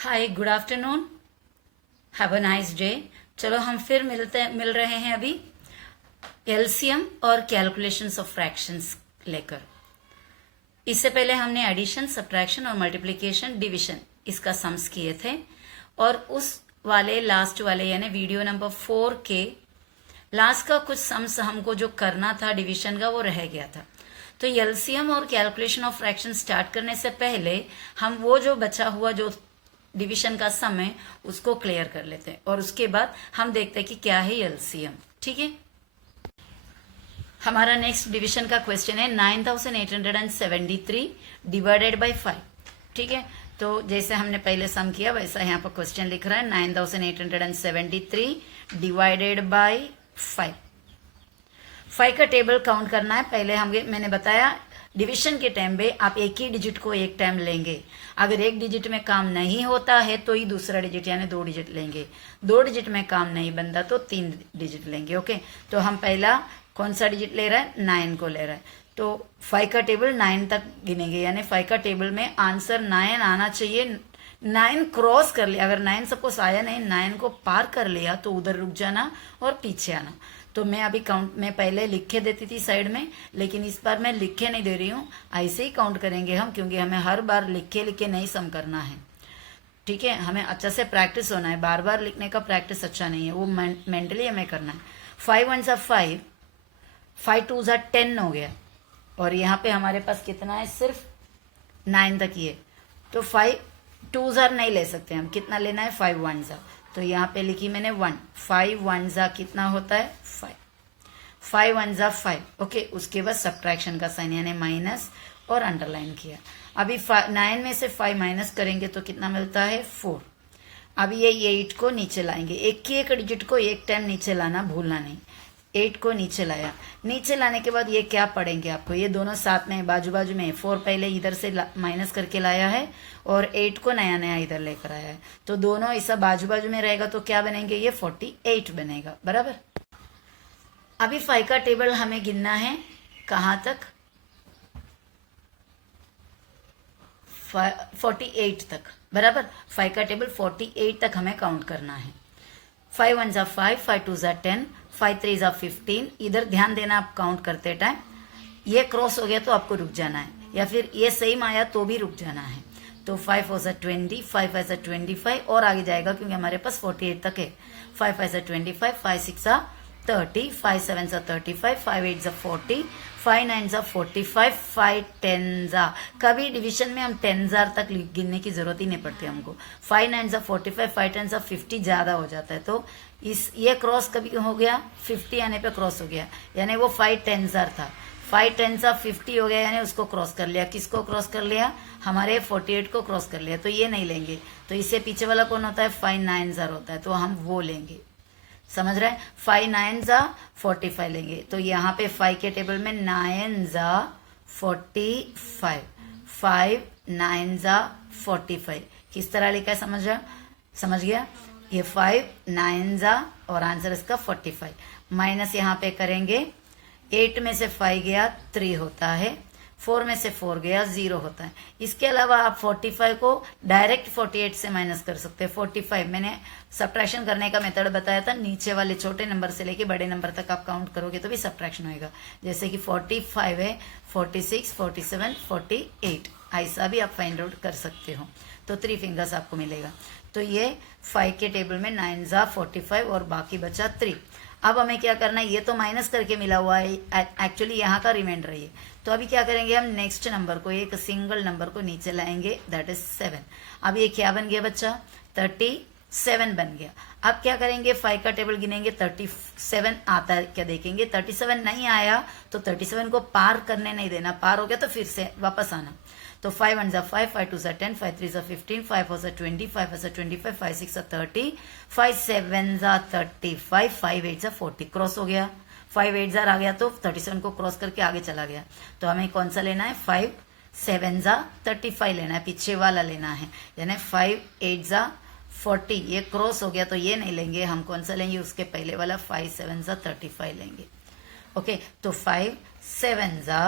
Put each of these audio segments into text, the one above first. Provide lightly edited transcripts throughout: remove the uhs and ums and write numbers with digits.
Hi, good afternoon, have a nice day. चलो हम फिर मिल रहे हैं अभी एलसीएम और कैलकुलेशंस ऑफ फ्रैक्शंस लेकर। इससे पहले हमने एडिशन, सब्ट्रैक्शन और मल्टीप्लिकेशन, डिवीजन इसका सम्स किए थे और उस वाले लास्ट वाले यानी वीडियो नंबर 4 के लास्ट का कुछ सम्स हमको जो करना था डिवीजन का वो रह गया था। तो एलसीएम और कैलकुलेशन ऑफ फ्रैक्शन स्टार्ट करने से पहले हम वो जो बचा हुआ जो डिवीजन का सम है उसको क्लियर कर लेते हैं और उसके बाद हम देखते हैं कि क्या है एलसीएम। ठीक है, हमारा नेक्स्ट डिवीजन का क्वेश्चन है 9873 डिवाइडेड बाय 5। ठीक है, तो जैसे हमने पहले सम किया वैसा यहाँ पर क्वेश्चन लिख रहा है 9873 डिवाइडेड बाय 5। 5 का टेबल काउंट करना है। पहले मैंने बताया डिवीजन के टाइम पे आप एक ही डिजिट को एक टाइम लेंगे। अगर एक डिजिट में काम नहीं होता है तो ही दूसरा डिजिट यानी 2 डिजिट लेंगे। 2 डिजिट में काम नहीं बनता तो 3 डिजिट लेंगे। ओके, तो हम पहला कौन सा डिजिट ले रहा है? 9 को ले रहा है। तो 5 का टेबल 9 तक गिनेंगे यानी 5 का टेबल में आंसर 9 आना चाहिए। 9 क्रॉस कर लिया, अगर 9 सपोज आया नहीं, 9 को पार कर लिया तो उधर रुक जाना और पीछे आना। तो मैं अभी काउंट में पहले लिखे देती थी साइड में, लेकिन इस बार मैं लिखे नहीं दे रही हूँ, ऐसे ही काउंट करेंगे हम, क्योंकि हमें हर बार लिखे नहीं सम करना है। ठीक है, हमें अच्छा से प्रैक्टिस होना है, बार बार लिखने का प्रैक्टिस अच्छा नहीं है, वो मेंटली हमें करना है। 5 1 सा 5, 5 2 सा 10 हो गया और यहाँ पे हमारे पास कितना है? सिर्फ 9 तक ही है। तो 5 2 जार नहीं ले सकते हम, कितना लेना है? 5 1 सा। तो यहाँ पे लिखी मैंने 1। 5 1 सा कितना होता है? 5। 5 1 सा 5। ओके, उसके बाद सब्ट्रैक्शन का साइन यानी माइनस और अंडरलाइन किया। अभी 9 में से 5 माइनस करेंगे तो कितना मिलता है? 4। अभी ये 8 को नीचे लाएंगे, एक डिजिट को एक टाइम नीचे लाना भूलना नहीं। 8 को नीचे लाया, नीचे लाने के बाद ये क्या पढ़ेंगे आपको? ये दोनों साथ में बाजू बाजू में। 4 पहले इधर से माइनस करके लाया है और 8 को नया नया इधर लेकर आया है, तो दोनों ऐसा बाजू बाजू में रहेगा तो क्या बनेंगे? ये 48 बनेगा। बराबर। अभी 5 का टेबल हमें गिनना है कहां तक? 48 तक। बराबर, 5 का टेबल 48 तक हमें काउंट करना है। 5 1 सा 5, 5 2 सा 10, 5 3 सा 15। इधर ध्यान देना आप काउंट करते टाइम, ये क्रॉस हो गया तो आपको रुक जाना है, या फिर ये सेम आया तो भी रुक जाना है। तो 5 4 सा 20, 5 5 सा 25 और आगे जाएगा क्योंकि हमारे पास 48 तक है। 5 5 सा 25, 5 6 सा 30, 5 7 सा 35, 5 8 सा 40, 5 9 सा 45, 5 10 सा। कभी डिवीजन में हम 10 जार तक गिनने की जरूरत ही नहीं पड़ती हमको। 5 9 सा 45, 5 10 सा 50 ज्यादा हो जाता है, तो ये क्रॉस कभी हो गया 50 आने पे क्रॉस हो गया, यानी वो 5 10 जार था। 5 10 सा 50 हो गया यानी उसको क्रॉस कर लिया। किसको क्रॉस कर लिया? हमारे 48 को क्रॉस कर लिया, तो ये नहीं लेंगे। तो इससे पीछे वाला कौन होता है? 5 9 जार होता है, तो हम वो लेंगे। समझ रहे हैं? 5 9 जा 45 लेंगे, तो यहाँ पे 5 के टेबल में 9 जा 45, 5 9 जा 45 किस तरह लिखा है? समझ गया? ये 5 9 जा और आंसर इसका 45। माइनस यहाँ पे करेंगे, 8 में से 5 गया 3 होता है, 4 में से 4 गया 0 होता है। इसके अलावा आप 45 को डायरेक्ट 48 से माइनस कर सकते हैं। 45 मैंने सब्ट्रैक्शन करने का मेथड बताया था, नीचे वाले छोटे नंबर से लेके बड़े नंबर तक आप काउंट करोगे तो भी सब्ट्रैक्शन होएगा। जैसे कि 45 है, 46 47 48, ऐसा भी आप फाइंड आउट कर सकते हो। तो 3 फिंगर्स आपको मिलेगा। तो ये 5 के टेबल में 9 जा 45 और बाकी बचा 3। अब हमें क्या करना है? ये तो माइनस करके मिला हुआ है, एक्चुअली यहाँ का रिमाइंडर है ये। तो अभी क्या करेंगे? हम नेक्स्ट नंबर को, एक सिंगल नंबर को नीचे लाएंगे, दैट इज 7। अब ये क्या बन गया बच्चा? 37 बन गया। अब क्या करेंगे? 5 का टेबल गिनेंगे, 37 आता है क्या देखेंगे। 37 नहीं आया तो 37 को पार करने नहीं देना, पार हो गया तो फिर से वापस आना। तो 5 1 सा 5, 5 2 सा 10, 5 3 सा 15, 5 4 सा 20, 5 5 सा 25, 5 6 सा 30, 5 7 सा 35, 5 8 सा 40 क्रॉस हो गया। 5 8 जार आ गया तो 37 को क्रॉस करके आगे चला गया। तो हमें कौन सा लेना है? 5 7 सा 35 लेना है, पीछे वाला लेना है, यानी 5 8 सा 40। ये क्रॉस हो गया तो ये नहीं लेंगे, हम कौन सा लेंगे? उसके पहले वाला 5 7 सा 35 लेंगे। ओके, तो 5 7 सा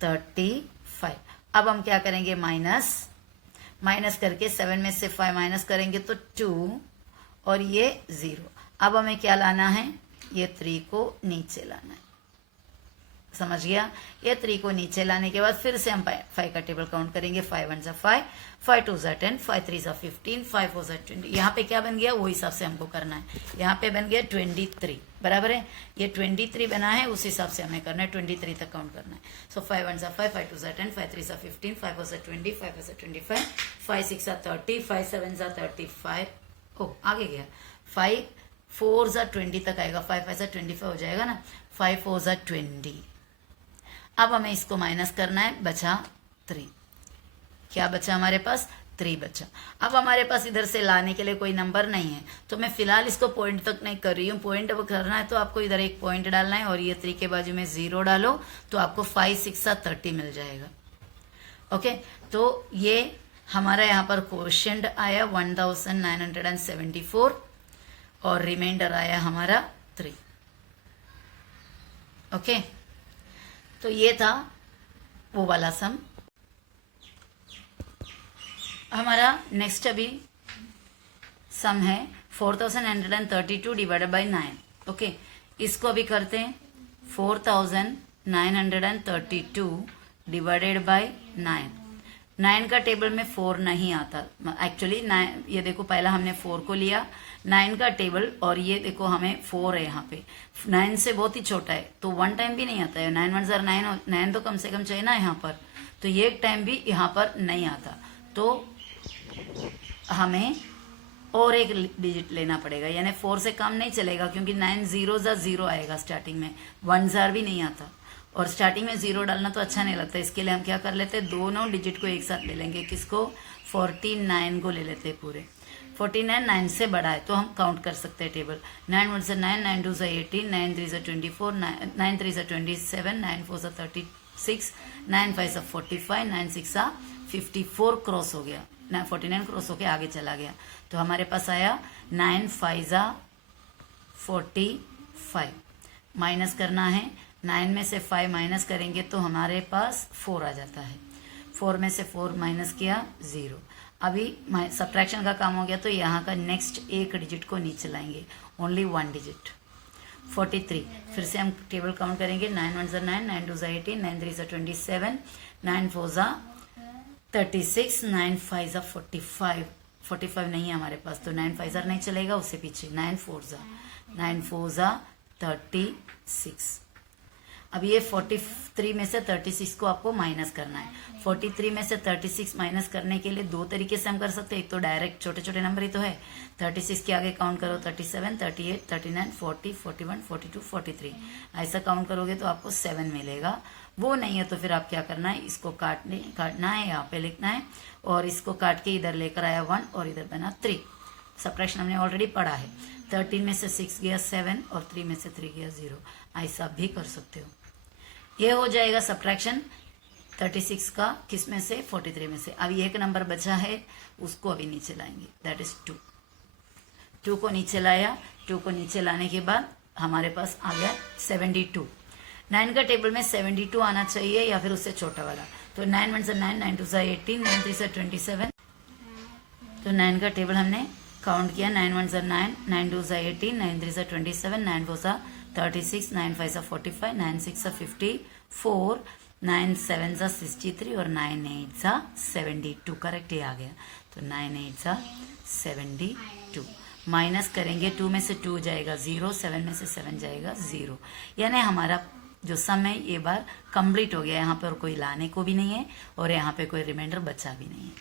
35। अब हम क्या करेंगे? माइनस माइनस करके 7 में से 5 माइनस करेंगे तो 2 और ये 0। अब हमें क्या लाना है, ये 3 को नीचे लाना है, समझ गया। ये 3 को नीचे लाने के बाद फिर से हम 5 का टेबल काउंट करेंगे। 5 1 5, 5 2 10, 5 3 15, 5 4 20। यहाँ पे क्या बन गया वो हिसाब से हमको करना है। यहाँ पे बन गया 23, बराबर है। ये 23 बना है, उस हिसाब से हमें करना है, 23 तक काउंट करना है। सो 5 1 5, 5 2 10, 5 3 15, 5 4 20, 5 4 25, 5 6 30, 5 7 35। ओ आगे गया, 5 4 20 तक आएगा, 5 5 25 हो जाएगा ना, 5 4 20। अब हमें इसको माइनस करना है, बचा 3। क्या बचा हमारे पास, 3 बचा। अब हमारे पास इधर से लाने के लिए कोई नंबर नहीं है, तो मैं फिलहाल इसको पॉइंट तक नहीं कर रही हूँ। पॉइंट अब करना है तो आपको इधर एक पॉइंट डालना है और ये 3 के बाजू में 0 डालो तो आपको 5 6 30 मिल जाएगा। ओके, तो ये हमारा यहाँ पर क्वोशिएंट आया 1974 और रिमाइंडर आया हमारा 3। ओके, तो ये था वो वाला सम। हमारा नेक्स्ट अभी सम है 4132 डिवाइडेड बाय 9। ओके, इसको अभी करते हैं। 4932 डिवाइडेड बाय 9। 9 का टेबल में 4 नहीं आता एक्चुअली। 9 ये देखो, पहला हमने 4 को लिया 9 का टेबल, और ये देखो हमें 4 है यहाँ पे। 9 से बहुत ही छोटा है तो 1 टाइम भी नहीं आता है। 9 1 9, 9 तो कम से कम चाहिए ना यहाँ पर, तो ये एक टाइम भी यहाँ पर नहीं आता। तो हमें और एक डिजिट लेना पड़ेगा, यानी 4 से कम नहीं चलेगा, क्योंकि 9 0 0 आएगा स्टार्टिंग में, 1 जार भी नहीं आता, और स्टार्टिंग में 0 डालना तो अच्छा नहीं लगता। इसके लिए हम क्या कर लेते हैं, दोनों डिजिट को एक साथ ले लेंगे। किसको, 49 को ले लेते हैं पूरे। 49 9 से बड़ा है तो हम काउंट कर सकते हैं टेबल। 9 1 9, 9 2 18, 9 3 24, 9 3 27, 9 4 36, 9 5 45, 9 6 54 क्रॉस हो गया। 49 क्रॉस होके आगे चला गया, तो हमारे पास आया 9 5 45। माइनस करना है, 9 में से 5 माइनस करेंगे तो हमारे पास 4 आ जाता है। 4 में से 4 माइनस किया 0। अभी सब्ट्रैक्शन का काम हो गया, तो यहाँ का नेक्स्ट एक डिजिट को नीचे लाएंगे, ओनली 1 डिजिट। 43। फिर से हम टेबल काउंट करेंगे। 9 1 9, 9 2 18, 9 3 27, 9 4 36, 9 5 45। 45 नहीं है हमारे पास, तो 9 5 नहीं चलेगा, उससे पीछे 9 4 36। अब ये 43 में से 36 को आपको माइनस करना है। 43 में से 36 माइनस करने के लिए 2 तरीके से हम कर सकते हैं। एक तो डायरेक्ट छोटे छोटे नंबर ही तो है, 36 के आगे काउंट करो 37, 38, 39, 40, 41, 42, 43, ऐसा काउंट करोगे तो आपको 7 मिलेगा। वो नहीं है तो फिर आप क्या करना है, इसको काटना है, यहाँ पे लिखना है, और इसको काट के इधर लेकर आया 1 और इधर बना 3। सब्ट्रैक्शन हमने ऑलरेडी पढ़ा है। 13 में से 6 गया 7 और 3 में से 3 गया 0, ऐसा भी कर सकते हो। ये हो जाएगा सब्ट्रैक्शन 36 का, किस में से, 43 में से। अभी एक नंबर बचा है, उसको अभी नीचे लाएंगे, दैट इज 2। 2 को नीचे लाया, 2 को नीचे लाने के बाद हमारे पास आ गया 72। 9 का टेबल में 72 आना चाहिए या फिर उससे छोटा वाला। तो 9 1 9, 9 2 18, 9 3 27। तो 9 का टेबल हमने काउंट किया। 9 1 9, 9 2 18, 9 3 27, 9 4 36, 9 5 45, 9 6 54, 9 7 63 और 9 8 72। करेक्ट ही आ गया। तो 9 8 72 माइनस करेंगे, 2 में से 2 जाएगा 0, 7 में से 7 जाएगा 0, यानी हमारा जो सम है ये बार कंप्लीट हो गया। यहाँ पर कोई लाने को भी नहीं है और यहाँ पे कोई रिमाइंडर बचा भी नहीं है,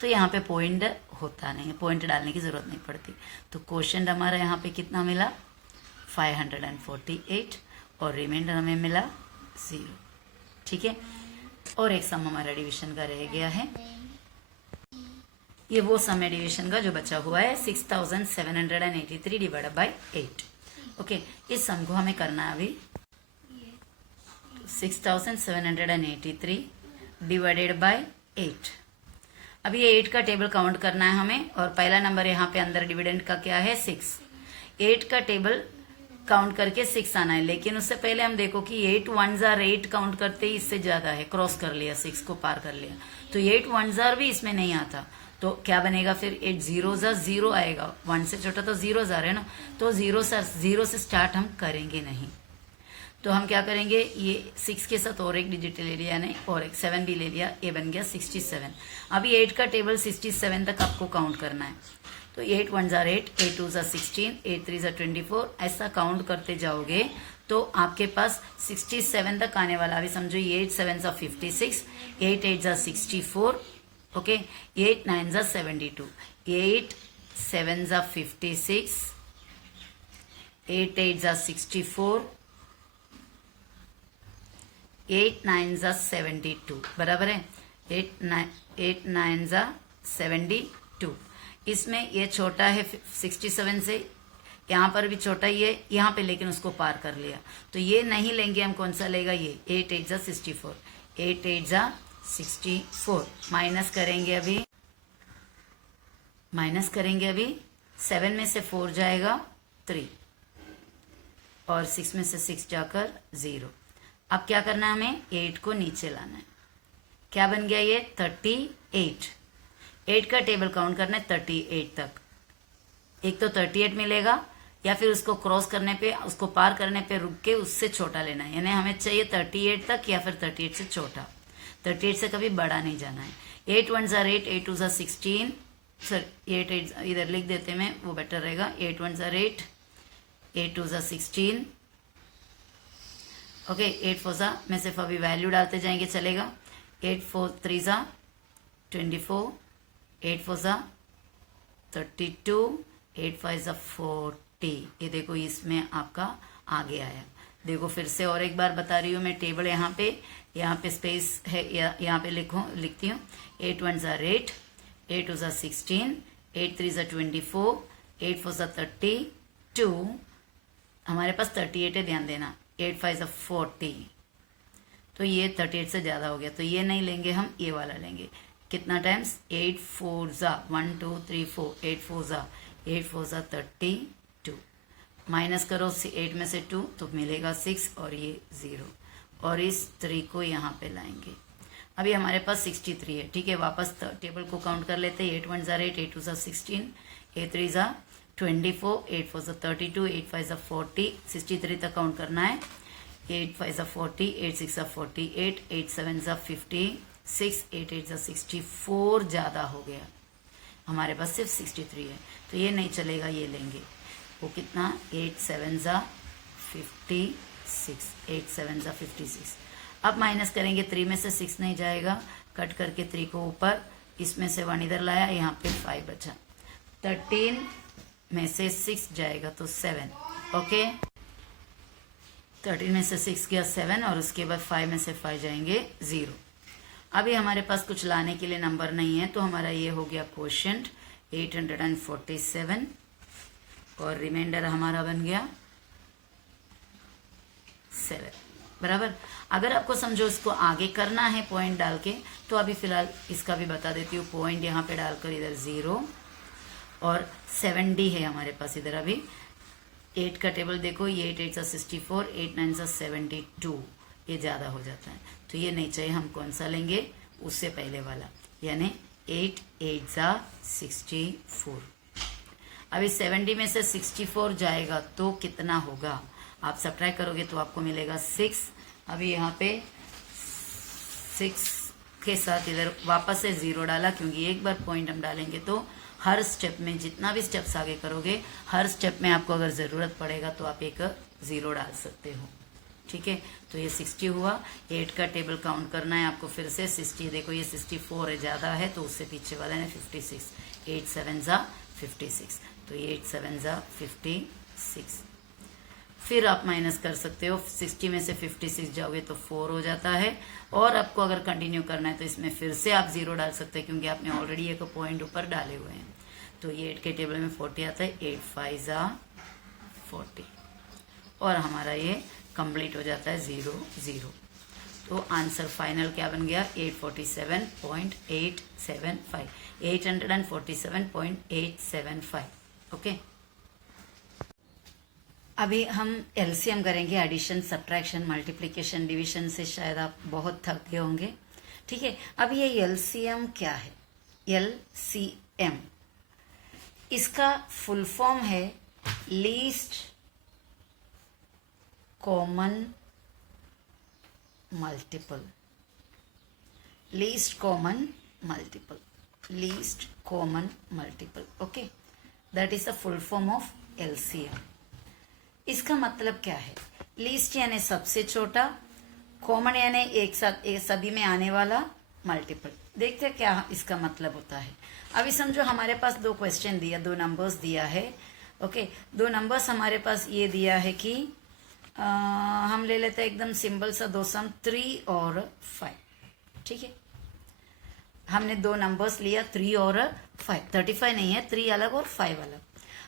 तो यहाँ पे पॉइंट होता नहीं है, पॉइंट डालने की जरूरत नहीं पड़ती। तो क्वोशिएंट हमारा यहाँ पे कितना मिला, 548, और रिमाइंडर हमें मिला 0। ठीक है, और एक सम हमारा डिवीजन का रह गया है। ये वो सम है डिवीजन का जो बचा हुआ है, 6783 डिवाइडेड बाय 8। ओके, इस सम को हमें करना है अभी। 6783 डिवाइडेड बाय 8। अभी ये 8 का टेबल काउंट करना है हमें, और पहला नंबर यहाँ पे अंदर डिविडेंड का क्या है, 6। 8 का टेबल काउंट करके 6 आना है, लेकिन उससे पहले हम देखो कि 8 1 जार 8 काउंट करते ही इससे ज्यादा है, क्रॉस कर लिया, 6 को पार कर लिया, तो 8 1 जार भी इसमें नहीं आता, तो क्या बनेगा फिर 8 जीरो जा 0 आएगा, 1 से छोटा तो 0 आ रहे हैं ना, तो 0 से स्टार्ट हम करेंगे नहीं। तो हम क्या करेंगे, ये 6 के साथ और एक डिजिट ले लिया नहीं, और एक 7 भी ले लिया, ये बन गया 67। अभी 8 का टेबल 67 तक आपको काउंट करना है। तो 8 1 जार 8, 8 2 जार 16, 8 3 जार 24, ऐसा काउंट करते जाओगे तो आपके पास 67 तक आने वाला। अभी समझो 8 7 jar 56, 8 8 jar 64, okay, 8 9 jar 72, 8 7 jar 56, 8 8 jar 64, 8 9 जा 72, बराबर है। 8 9 जा 72। इसमें ये छोटा है 67 से, यहाँ पर भी छोटा ही है यहाँ पे, लेकिन उसको पार कर लिया। तो ये नहीं लेंगे हम, कौन सा लेगा, ये 8 8 जा 64, 8 8 जा 64। माइनस करेंगे अभी 7 में से 4 जाएगा 3, और 6 में से 6 जाकर 0। अब क्या करना है, हमें 8 को नीचे लाना है। क्या बन गया ये 38। 8 का टेबल काउंट करना है 38 तक। एक तो 38 मिलेगा, या फिर उसको क्रॉस करने पे, उसको पार करने पे रुक के उससे छोटा लेना है। यानी हमें चाहिए 38 तक, या फिर 38 से छोटा। 38 से कभी बड़ा नहीं जाना है। 8 1 जार 8, 8 2 जार 16, सर 8 8 इधर लिख देते मैं, वो बेटर रहेगा। 8 1 जार 8, 8 2 जार 16, ओके, 8 4 जा, मैं सिर्फ अभी वैल्यू डालते जाएंगे, चलेगा। 8 4 3 जा 24, 8 4 जा 32, 8 5 जा 40। ये देखो इसमें आपका आगे आया। देखो फिर से और एक बार बता रही हूँ मैं, टेबल यहाँ पे स्पेस है, यहाँ पे लिखती हूँ। 8 1 जा 8, 8 2 जा 16, 8 3 जा 24, 8 4 जा 32, हमारे पास 38 है, ध्यान देना। 8 5 जा 40, तो ये 38 से ज्यादा हो गया, तो ये नहीं लेंगे हम, ये वाला लेंगे। कितना टाइम्स, 8 4 जा 1 2 3 4, 8 4 जा 32। माइनस करो 8 में से 2 तो मिलेगा 6, और ये 0, और इस 3 को यहाँ पे लाएंगे। अभी हमारे पास 63 है, ठीक है। वापस टेबल को काउंट कर लेते हैं। 8 1 jar 8, 8 2 jar 16, 8 3 jar 24, 8 4 jar 32, 8 5 jar 40, 63 तक काउंट करना है। 8 5 जार 40, 8 6 जार 48, 8 7 जार 56, 8 8 जार 64 ज्यादा हो गया, हमारे पास सिर्फ 63 है, तो ये नहीं चलेगा, ये लेंगे। वो कितना, 8 7 जा 56, 8 7 जा 56। अब माइनस करेंगे, 3 में से 6 नहीं जाएगा, कट करके 3 को ऊपर, इसमें से 1 इधर लाया, यहाँ पे 5 बचा। 13 में से 6 जाएगा तो 7, ओके। 13 में से 6 गया 7, और उसके बाद 5 में से 5 जाएंगे 0। अभी हमारे पास कुछ लाने के लिए नंबर नहीं है, तो हमारा ये हो गया क्वोशिएंट 847, और रिमाइंडर हमारा बन गया 7, बराबर। अगर आपको समझो इसको आगे करना है पॉइंट डाल के, तो अभी फिलहाल इसका भी बता देती हूँ। पॉइंट यहाँ पे डालकर इधर 0, और 7D है हमारे पास इधर। अभी 8 का टेबल देखो, ये 8 8 सा 64, 8 9 सा 72, ये ज्यादा हो जाता है, तो ये नहीं चाहिए। हम कौन सा लेंगे, उससे पहले वाला, यानी 8 8 सा 64। अभी 70 में से 64 जाएगा तो कितना होगा, आप सब्ट्रैक्ट करोगे तो आपको मिलेगा 6। अभी यहाँ पे 6 के साथ इधर वापस से 0 डाला, क्योंकि एक बार पॉइंट हम डालेंगे तो हर स्टेप में, जितना भी स्टेप्स आगे करोगे, हर स्टेप में आपको अगर जरूरत पड़ेगा तो आप एक 0 डाल सकते हो, ठीक है। तो ये 60 हुआ। 8 का टेबल काउंट करना है आपको फिर से। 60, देखो ये 64 है, ज्यादा है, तो उससे पीछे वाला है 56। 8 7 जा 56, तो ये 8 7 जा 56। फिर आप माइनस कर सकते हो, 60 में से 56 जाओगे तो 4 हो जाता है। और आपको अगर कंटिन्यू करना है तो इसमें फिर से आप 0 डाल सकते हैं, क्योंकि आपने ऑलरेडी एक पॉइंट ऊपर डाले हुए हैं। तो ये 8 के टेबल में 40 आता है, 8 5 जा 40, और हमारा ये कंप्लीट हो जाता है 0 0। तो आंसर फाइनल क्या बन गया, 847.875, 847.875, ओके। अभी हम एलसीएम करेंगे, एडिशन, सब्ट्रैक्शन, मल्टीप्लिकेशन, डिवीजन से शायद आप बहुत थक गए होंगे, ठीक है। अब ये एलसीएम क्या है, LCM। इसका फुल फॉर्म है least common multiple. Least common multiple, least common multiple. Okay, that is the full form of LCM। इसका मतलब क्या है? लीस्ट यानी सबसे छोटा, कॉमन यानी एक साथ एक सभी में आने वाला, मल्टीपल। देखते हैं क्या इसका मतलब होता है। अभी समझो हमारे पास दो क्वेश्चन दिया, दो नंबर्स दिया है। ओके, दो नंबर्स हमारे पास ये दिया है कि हम ले लेते हैं एकदम सिंपल सा दो सम 3 और 5। ठीक है, हमने दो नंबर्स लिया 3 और 5। 35 नहीं है, 3 अलग और 5 अलग।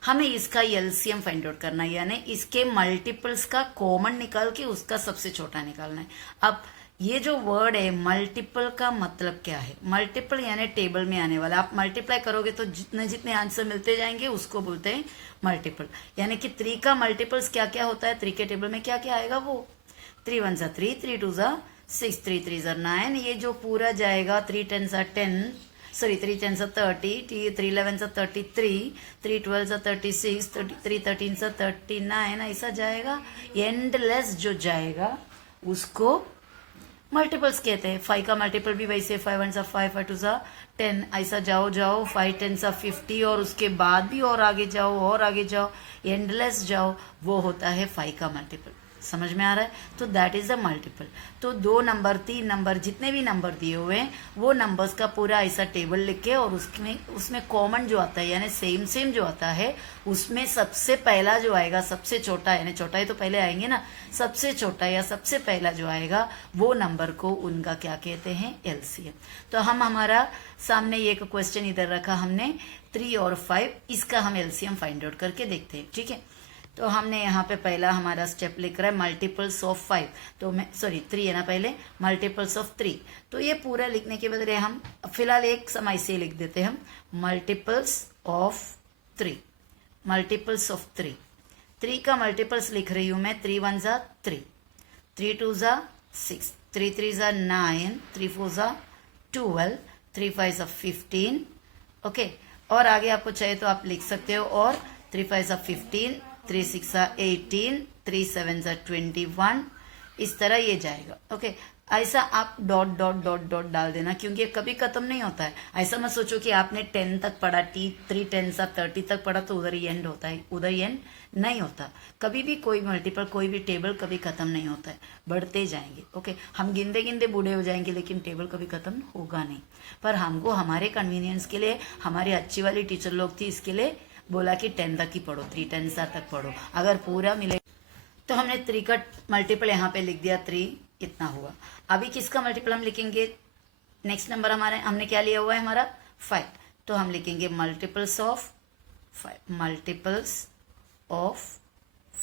हमें इसका एलसीएम फाइंड आउट करना है, यानी इसके मल्टीपल्स का कॉमन निकाल के उसका सबसे छोटा निकालना है। अब ये जो वर्ड है मल्टीपल का मतलब क्या है? मल्टीपल यानी टेबल में आने वाला। आप मल्टीप्लाई करोगे तो जितने जितने आंसर मिलते जाएंगे उसको बोलते हैं मल्टीपल। यानी कि 3 का मल्टीपल्स क्या क्या होता है, 3 के टेबल में क्या क्या आएगा वो 3 1 सा 3, 3 2 सा 6, 3 3 सा 9। ये जो पूरा जाएगा 3 10 सा 10, सॉरी 3 10 सा 30, 3 11 सा 33, 3 12 सा 36, 3 13 सा 39, ऐसा जाएगा। एंडलेस जो जाएगा उसको मल्टीपल्स कहते हैं। 5 का मल्टीपल भी वैसे 5 1 सा 5, 5 2 सा 10, ऐसा जाओ जाओ 5 10 सा 50, और उसके बाद भी और आगे जाओ और आगे जाओ, एंडलेस जाओ, वो होता है 5 का मल्टीपल। समझ में आ रहा है? तो दैट इज द मल्टीपल। तो 2 नंबर 3 नंबर जितने भी नंबर दिए हुए हैं वो नंबर्स का पूरा ऐसा टेबल लिख के, और उसमें कॉमन जो आता है यानी सेम सेम जो आता है उसमें सबसे पहला जो आएगा, सबसे छोटा, यानी छोटा ही तो पहले आएंगे ना, सबसे छोटा या सबसे पहला जो आएगा वो नंबर को उनका क्या कहते हैं, एलसीएम। तो हम हमारा सामने एक क्वेश्चन इधर रखा हमने 3 और 5, इसका हम एलसीएम फाइंड आउट करके देखते हैं। ठीक है, तो हमने यहाँ पे पहला हमारा स्टेप लिख रहा है मल्टीपल्स ऑफ 5, तो मैं सॉरी 3 है ना, पहले मल्टीपल्स ऑफ 3। तो ये पूरा लिखने के बदले हम फिलहाल एक समय से लिख देते हैं हम मल्टीपल्स ऑफ 3। मल्टीपल्स ऑफ 3 का मल्टीपल्स लिख रही हूँ मैं। 3 1 सा 3, 3 2 सा 6, 3 3 सा 9, 3 4 सा 12, 3 5 सा 15। ओके, और आगे आपको चाहिए तो आप लिख सकते हो, और 3 5 सा 15, 3 6 सा 18, 3 7 सा 21, इस तरह ये जाएगा। ओके, ऐसा आप डॉट डॉट डॉट डॉट डाल देना, क्योंकि ये कभी खत्म नहीं होता है। ऐसा मत सोचो कि आपने 10 तक पढ़ा, 3 10 सा 30 तक पढ़ा तो उधर ही एंड होता है, उधर ही एंड नहीं होता। कभी भी कोई मल्टीपल, कोई भी टेबल कभी खत्म नहीं होता है, बढ़ते जाएंगे। ओके, हम गिनते गिनते बूढ़े हो जाएंगे लेकिन टेबल कभी खत्म होगा नहीं। पर हमको हमारे कन्वीनियंस के लिए, हमारी अच्छी वाली टीचर लोग थी, इसके लिए बोला कि 10 तक ही पढ़ो, 3 10 सा तक पढ़ो, अगर पूरा मिले। तो हमने 3 का मल्टीपल यहाँ पे लिख दिया, 3 इतना हुआ। अभी किसका मल्टीपल हम लिखेंगे? नेक्स्ट नंबर हमारे हमने क्या लिया हुआ है हमारा 5, तो हम लिखेंगे मल्टीपल्स ऑफ 5, मल्टीपल्स ऑफ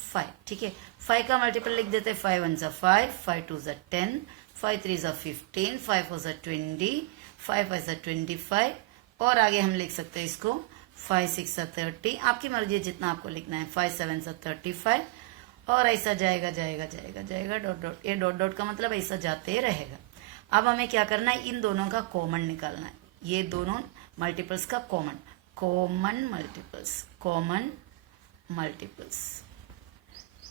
5। ठीक है, 5 का मल्टीपल लिख देते हैं 5 1 सा 5, 5 2 सा 10, 5 3 सा 15, 5 4 सा 20, 5 5 सा 25, और आगे हम लिख सकते हैं इसको 5 6 सा 30, आपकी मर्जी है जितना आपको लिखना है, 5 7 सा 35, और ऐसा जाएगा जाएगा जाएगा जाएगा डॉट डॉट। ये डॉट डॉट का मतलब ऐसा जाते रहेगा। अब हमें क्या करना है, इन दोनों का कॉमन निकालना है, ये दोनों मल्टीपल्स का common, common multiples, common multiples.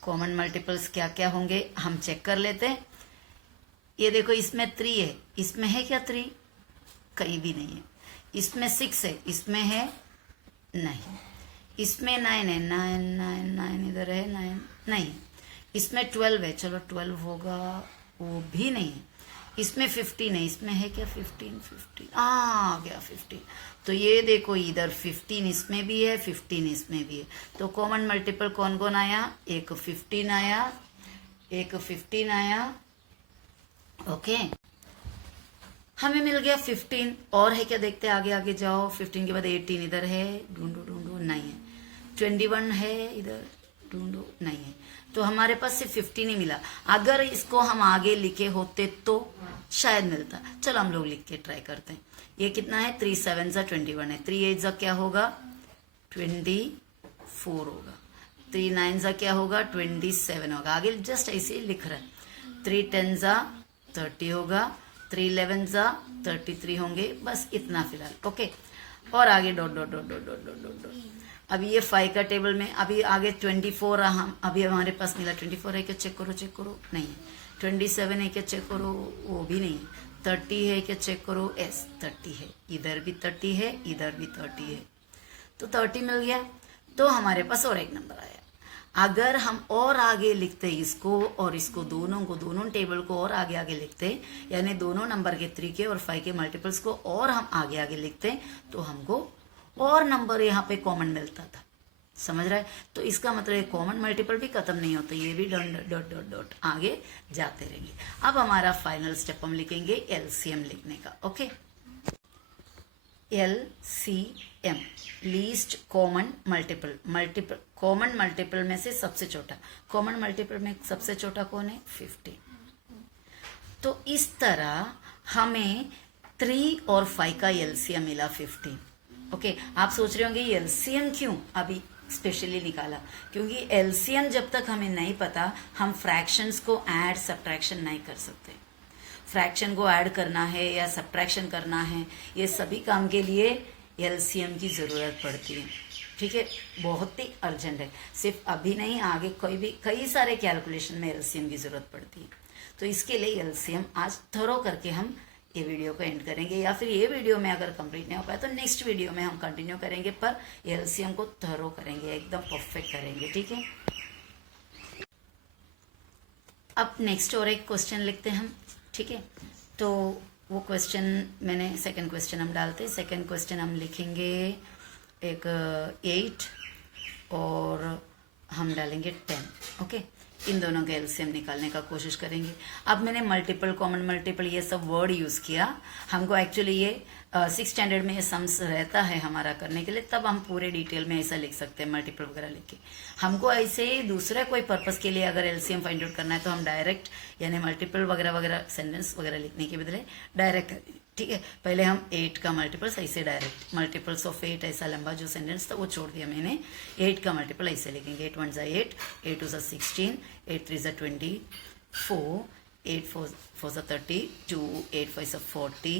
Common multiples क्या क्या होंगे हम चेक कर लेते हैं। ये देखो, इसमें 3 है, इसमें है क्या 3? कहीं भी नहीं है। इसमें 6 है, इसमें है नहीं। इसमें 9 है, 9 9 9 इधर है, 9 नहीं। इसमें 12 है, चलो 12 होगा, वो भी नहीं है। इसमें 15 है, इसमें है क्या 15 15 आ गया 15। तो ये देखो इधर 15 इसमें भी है, 15 इसमें भी है। तो कॉमन मल्टीपल कौन कौन आया? एक 15 आया, एक 15 आया। ओके, हमें मिल गया 15, और है क्या देखते हैं, आगे आगे जाओ। 15 के बाद 18 इधर है, ढूंढो ढूंढो, नहीं है। 21 है इधर, ढूंढो, नहीं है। तो हमारे पास सिर्फ 15 ही मिला। अगर इसको हम आगे लिखे होते तो शायद मिलता। चलो हम लोग लिख के ट्राई करते हैं। ये कितना है? 3 7 सा 21 है, 3 8 सा क्या होगा 24 होगा, 3 9 सा क्या होगा 27 होगा। आगे जस्ट ऐसे ही लिख रहा है। 3 10 सा 30 होगा, 3 11 33 होंगे, बस इतना फिलहाल। ओके, और आगे dot dot dot dot dot dot dot dot. अभी ये 5 का टेबल में अभी आगे 24 हम अभी हमारे पास मिला। 24 है क्या, चेक करो, नहीं है। 27 है क्या, चेक करो, वो भी नहीं है। 30 है क्या, चेक करो, यस 30 है, इधर भी 30 है, इधर भी 30 है, तो 30 मिल गया। तो हमारे पास और एक नंबर आया। अगर हम और आगे लिखते इसको और इसको, दोनों टेबल को और आगे आगे लिखते, यानी दोनों नंबर के 3 के और 5 के मल्टीपल्स को और हम आगे आगे लिखते, तो हमको और नंबर यहाँ पे कॉमन मिलता था। समझ रहा है? तो इसका मतलब कॉमन मल्टीपल भी खत्म नहीं होता, ये भी डॉट डॉट डॉट डॉट आगे जाते रहेंगे। अब हमारा फाइनल स्टेप हम लिखेंगे एलसीएम लिखने का। Okay, LCM least common multiple common multiple में से सबसे छोटा। कॉमन मल्टीपल में सबसे छोटा कौन है, 15। तो इस तरह हमें 3 और 5 का एलसीएम मिला 15। ओके, आप सोच रहे होंगे एलसीएम क्यों अभी स्पेशली निकाला, क्योंकि एलसीएम जब तक हमें नहीं पता हम फ्रैक्शंस को ऐड सब्ट्रैक्शन नहीं कर सकते। फ्रैक्शन को ऐड करना है या सब्ट्रैक्शन करना है, ये सभी काम के लिए एलसीएम की ज़रूरत पड़ती है। ठीक है, बहुत ही अर्जेंट है, सिर्फ अभी नहीं, आगे कई सारे कैलकुलेशन में एलसीएम की ज़रूरत पड़ती है। तो इसके लिए एलसीएम आज थोरो करके हम ये वीडियो को एंड करेंगे, या फिर ये वीडियो में अगर कंप्लीट नहीं हो पाया तो नेक्स्ट वीडियो में हम कंटिन्यू करेंगे, पर एलसीएम को थोरो करेंगे, एकदम परफेक्ट करेंगे। ठीक है, अब नेक्स्ट और एक क्वेश्चन लिखते हैं हम। ठीक है, तो वो क्वेश्चन मैंने सेकंड क्वेश्चन हम डालते हैं। सेकंड क्वेश्चन हम लिखेंगे एक 8 और हम डालेंगे 10। ओके, इन दोनों के एलसीएम निकालने का कोशिश करेंगे। अब मैंने मल्टीपल, कॉमन मल्टीपल, ये सब वर्ड यूज़ किया। हमको एक्चुअली ये 6 स्टैंडर्ड में ये सम्स रहता है हमारा करने के लिए, तब हम पूरे डिटेल में ऐसा लिख सकते हैं मल्टीपल वगैरह लिख के। हमको ऐसे ही दूसरा कोई पर्पस के लिए अगर एलसीएम फाइंड आउट करना है तो हम डायरेक्ट यानी मल्टीपल वगैरह वगैरह सेंटेंस वगैरह लिखने के बदले डायरेक्ट कर। ठीक है, पहले हम 8 का मल्टीपल्स ऐसे डायरेक्ट मल्टीपल्स ऑफ 8 ऐसा लंबा जो सेंटेंस था वो छोड़ दिया मैंने। 8 का मल्टीपल ऐसे लिखेंगे, 8 1 8, 8 2 16, 8 3 24, 8 4 32, 8 5 40,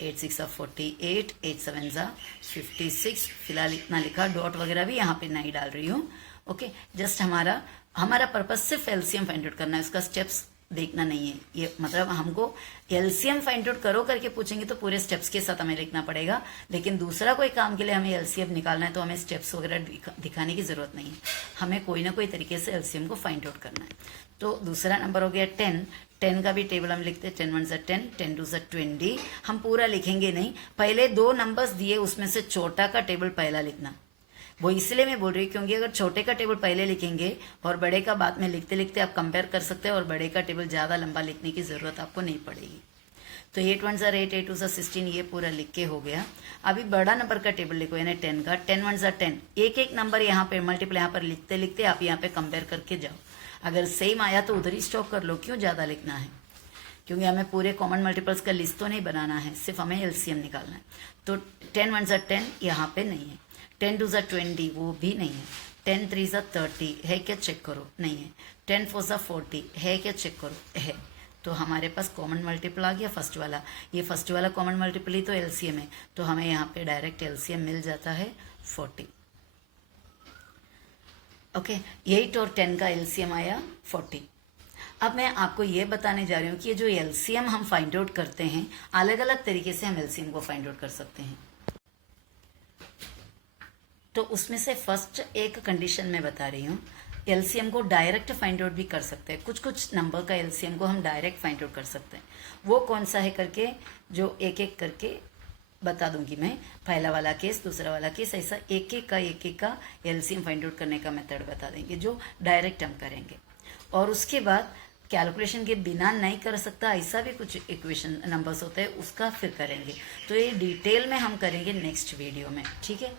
8 6 48, 8 7 56। फिलहाल इतना लिखा, डॉट वगैरह भी यहाँ पे नहीं डाल रही हूँ। ओके, जस्ट हमारा पर्पस सिर्फ एलसीएम फाइंड आउट करना है, उसका स्टेप्स देखना नहीं है। ये मतलब हमको एलसीएम फाइंड आउट करो करके पूछेंगे तो पूरे स्टेप्स के साथ हमें लिखना पड़ेगा, लेकिन दूसरा कोई काम के लिए हमें एलसीएम निकालना है तो हमें स्टेप्स वगैरह दिखाने की जरूरत नहीं है। हमें कोई ना कोई तरीके से एलसीएम को फाइंड आउट करना है। तो दूसरा नंबर हो गया 10। 10 का भी टेबल हम लिखते हैं, 10 1 10, 10 2 20। हम पूरा लिखेंगे नहीं, पहले 2 नंबर्स दिए उसमें से छोटा का टेबल पहला लिखना। वो इसलिए मैं बोल रही हूँ क्योंकि अगर छोटे का टेबल पहले लिखेंगे और बड़े का बाद में लिखते लिखते आप कंपेयर कर सकते हैं, और बड़े का टेबल ज़्यादा लंबा लिखने की ज़रूरत आपको नहीं पड़ेगी। तो 8 1 8, 8 2 16, ये पूरा लिख के हो गया। अभी बड़ा नंबर का टेबल लिखो, यानी 10 का। 10 1 10, एक एक नंबर यहाँ पे मल्टीपल यहाँ पर लिखते लिखते आप यहाँ पे कंपेयर करके जाओ। अगर सेम आया तो उधर ही स्टॉप कर लो, क्यों ज़्यादा लिखना है, क्योंकि हमें पूरे कॉमन मल्टीपल्स का लिस्ट तो नहीं बनाना है, सिर्फ हमें एलसीएम निकालना है। तो 10 1 10 यहाँ पे नहीं है, 10 2 20 वो भी नहीं है, 10 3 30 है क्या, चेक करो, नहीं है, 10 4 40 है क्या, चेक करो, है। तो हमारे पास कॉमन मल्टीपल आ गया फर्स्ट वाला। ये फर्स्ट वाला कॉमन मल्टीपल ही तो एलसीएम है, तो हमें यहाँ पे डायरेक्ट एलसीएम मिल जाता है 40। ओके, 8 और 10 का एलसीएम आया 40। अब मैं आपको ये बताने जा रही हूँ कि ये जो एलसीएम हम फाइंड आउट करते हैं, अलग अलग तरीके से हम एलसीएम को फाइंड आउट कर सकते हैं। तो उसमें से फर्स्ट एक कंडीशन मैं बता रही हूँ, एलसीएम को डायरेक्ट फाइंड आउट भी कर सकते हैं। कुछ कुछ नंबर का एलसीएम को हम डायरेक्ट फाइंड आउट कर सकते हैं। वो कौन सा है करके जो एक एक करके बता दूंगी मैं। पहला वाला केस, दूसरा वाला केस, ऐसा एक एक का एलसीएम फाइंड आउट करने का मेथड बता देंगे जो डायरेक्ट हम करेंगे। और उसके बाद कैलकुलेशन के बिना नहीं कर सकता ऐसा भी कुछ इक्वेशन नंबर्स होते हैं, उसका फिर करेंगे। तो ये डिटेल में हम करेंगे नेक्स्ट वीडियो में। ठीक है।